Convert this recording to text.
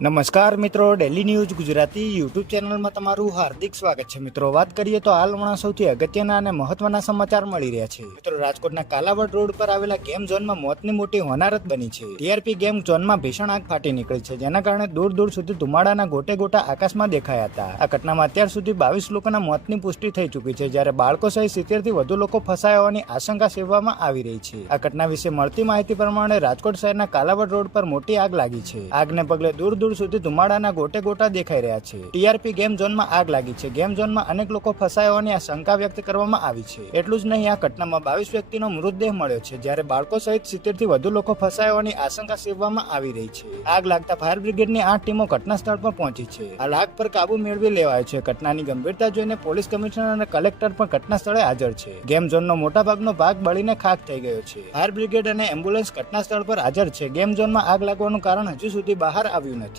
નમસ્કાર મિત્રો, daily news Gujarati YouTube ચેનલમાં તમારું હાર્દિક સ્વાગત છે. મિત્રો, વાત કરીએ તો હાલ હમણાં સૌથી અગત્યના અને મહત્વના સમાચાર મળી રહ્યા છે. મિત્રો, રાજકોટના કાલાવડ રોડ પર આવેલા ગેમ ઝોનમાં મોતની મોટી હોનારત બની છે. ટીઆરપી ગેમ ઝોનમાં ભીષણ આગ ફાટી નીકળી છે, જેના કારણે દૂર દૂર સુધી ધુમાડાના ગોટે ગોટા આકાશમાં દેખાયા હતા. આ ઘટનામાં અત્યાર સુધી 22 લોકોના મોતની પુષ્ટિ થઈ ચૂકી છે, જ્યારે બાળકો સહિત 70 થી વધુ લોકો ફસાયા હોવાની આશંકા સેવવામાં આવી રહી છે. આ ઘટના વિશે મળતી માહિતી પ્રમાણે રાજકોટ શહેરના કાલાવડ રોડ પર મોટી આગ લાગી છે. આગને પગલે દૂર દૂર સુધી ધુમાડાના ગોટે ગોટા દેખાઈ રહ્યા છે. ટીઆરપી ગેમ ઝોનમાં આગ લાગી છે. ગેમ ઝોનમાં અનેક લોકો ફસાયા હોવાની શંકા વ્યક્ત કરવામાં આવી છે. એટલું જ નહીં, આ ઘટનામાં 22 વ્યક્તિનો મૃતદેહ મળ્યો છે, જ્યારે બાળકો સહિત 70 થી વધુ લોકો ફસાયા હોવાની આશંકા સેવવામાં આવી રહી છે. આગ લાગતા ફાયર બ્રિગેડની 8 ટીમો ઘટના સ્થળ પર પહોંચી છે. આ આગ પર કાબુ મેળવી લેવાયો છે. ઘટનાની ગંભીરતા જોઈને પોલીસ કમિશનર અને કલેક્ટર પણ ઘટના સ્થળે હાજર છે. ગેમ ઝોનનો મોટાભાગનો ભાગ બળીને ખાખ થઈ ગયો છે. ફાયર બ્રિગેડ અને એમ્બ્યુલન્સ ઘટના સ્થળ પર હાજર છે. ગેમ ઝોનમાં આગ લાગવાનું કારણ હજુ સુધી બહાર આવ્યું નથી.